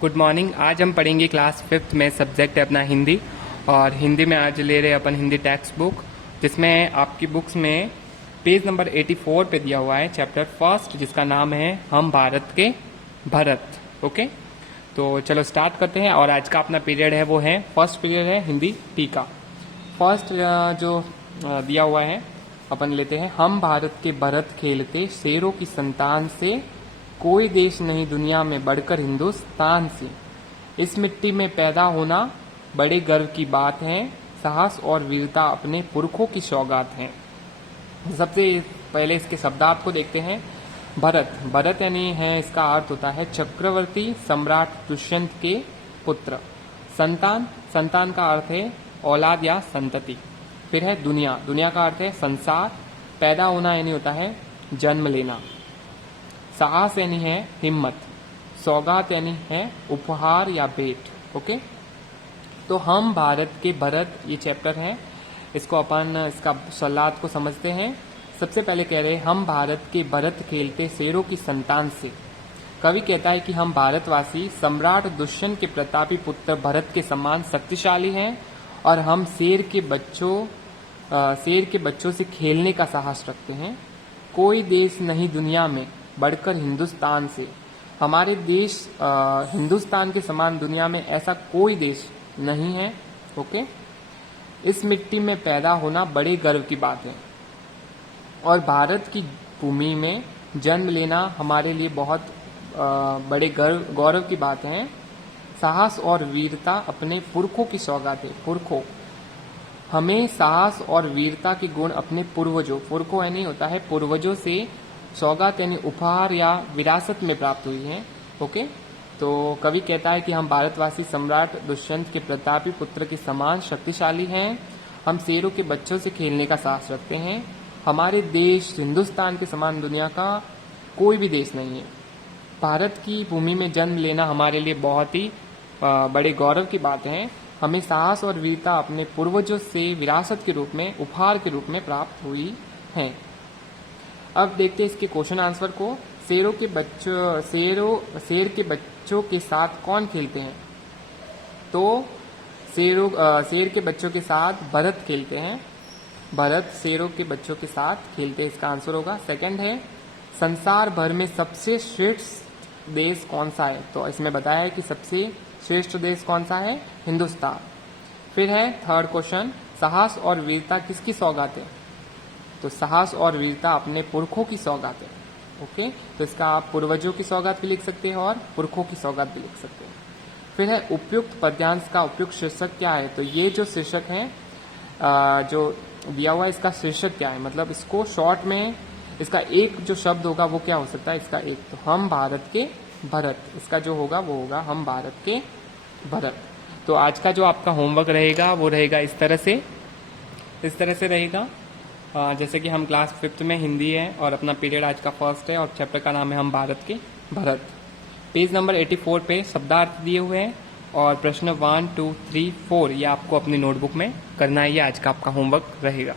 Good morning. आज हम पढ़ेंगे क्लास 5th में, सब्जेक्ट है अपना हिंदी। और हिंदी में आज ले रहे हैं अपन हिंदी टेक्स्ट बुक, जिसमें आपकी बुक्स में पेज नंबर 84 पे दिया हुआ है चैप्टर फर्स्ट, जिसका नाम है हम भारत के भरत। ओके, तो चलो स्टार्ट करते हैं। और आज का अपना पीरियड है वो है फर्स्ट पीरियड है हिंदी टीका। फर्स्ट जो दिया हुआ है अपन लेते हैं। हम भारत के भरत खेलते शेरों की संतान से, कोई देश नहीं दुनिया में बढ़कर हिंदुस्तान से। इस मिट्टी में पैदा होना बड़े गर्व की बात है, साहस और वीरता अपने पुरखों की सौगात है। सबसे पहले इसके शब्दार्थ को देखते हैं। भरत, भरत यानी है, इसका अर्थ होता है चक्रवर्ती सम्राट दुष्यंत के पुत्र। संतान, संतान का अर्थ है औलाद या संतति। फिर है दुनिया, दुनिया का अर्थ है संसार। पैदा होना यानी होता है जन्म लेना। साहस यानी है हिम्मत। सौगात यानी है उपहार या भेंट। ओके, तो हम भारत के भरत ये चैप्टर है, इसको अपन इसका सलाद को समझते हैं। सबसे पहले कह रहे हैं हम भारत के भरत खेलते शेरों की संतान से। कवि कहता है कि हम भारतवासी सम्राट दुष्यंत के प्रतापी पुत्र भरत के समान शक्तिशाली हैं और हम शेर के बच्चों से खेलने का साहस रखते हैं। कोई देश नहीं दुनिया में बढ़कर हिंदुस्तान से। हमारे देश हिंदुस्तान के समान दुनिया में ऐसा कोई देश नहीं है। ओके, इस मिट्टी में पैदा होना बड़े गर्व की बात है और भारत की भूमि में जन्म लेना हमारे लिए बहुत बड़े गौरव की बात है। साहस और वीरता अपने पुरखों की सौगात है। पुरखों, हमें साहस और वीरता के गुण अपने पुरखों यानी होता है पूर्वजों से सौगात यानी उपहार या विरासत में प्राप्त हुई है। ओके, तो कवि कहता है कि हम भारतवासी सम्राट दुष्यंत के प्रतापी पुत्र के समान शक्तिशाली हैं। हम शेरों के बच्चों से खेलने का साहस रखते हैं। हमारे देश हिंदुस्तान के समान दुनिया का कोई भी देश नहीं है। भारत की भूमि में जन्म लेना हमारे लिए बहुत ही बड़े गौरव की बात है। हमें साहस और वीरता अपने पूर्वजों से विरासत के रूप में, उपहार के रूप में प्राप्त हुई है। अब देखते हैं इसके क्वेश्चन आंसर को। शेर के बच्चों के साथ कौन खेलते हैं? तो शेर के बच्चों के साथ भरत खेलते हैं। भरत शेरों के बच्चों के साथ खेलते हैं, इसका आंसर होगा। सेकंड है संसार भर में सबसे श्रेष्ठ देश कौन सा है? तो इसमें बताया है कि सबसे श्रेष्ठ देश कौन सा है? हिंदुस्तान। फिर है थर्ड क्वेश्चन, साहस और वीरता किसकी सौगात है? तो साहस और वीरता अपने पुरखों की सौगात है। ओके, तो इसका आप पूर्वजों की सौगात भी लिख सकते हैं और पुरखों की सौगात भी लिख सकते हैं। फिर है उपयुक्त पद्यांश का उपयुक्त शीर्षक क्या है? तो ये जो शीर्षक है जो दिया हुआ है, इसका शीर्षक क्या है? मतलब इसको शॉर्ट में इसका एक जो शब्द होगा वो क्या हो सकता है? इसका एक, तो हम भारत के भरत, इसका जो होगा वो होगा हम भारत के भरत। तो आज का जो आपका होमवर्क रहेगा वो रहेगा इस तरह से रहेगा। जैसे कि हम क्लास 5th में हिंदी है और अपना पीरियड आज का फर्स्ट है और चैप्टर का नाम है हम भारत के भरत। पेज नंबर 84 पे शब्दार्थ दिए हुए हैं और प्रश्न 1, 2, 3, 4 ये आपको अपनी नोटबुक में करना है। ये आज का आपका होमवर्क रहेगा।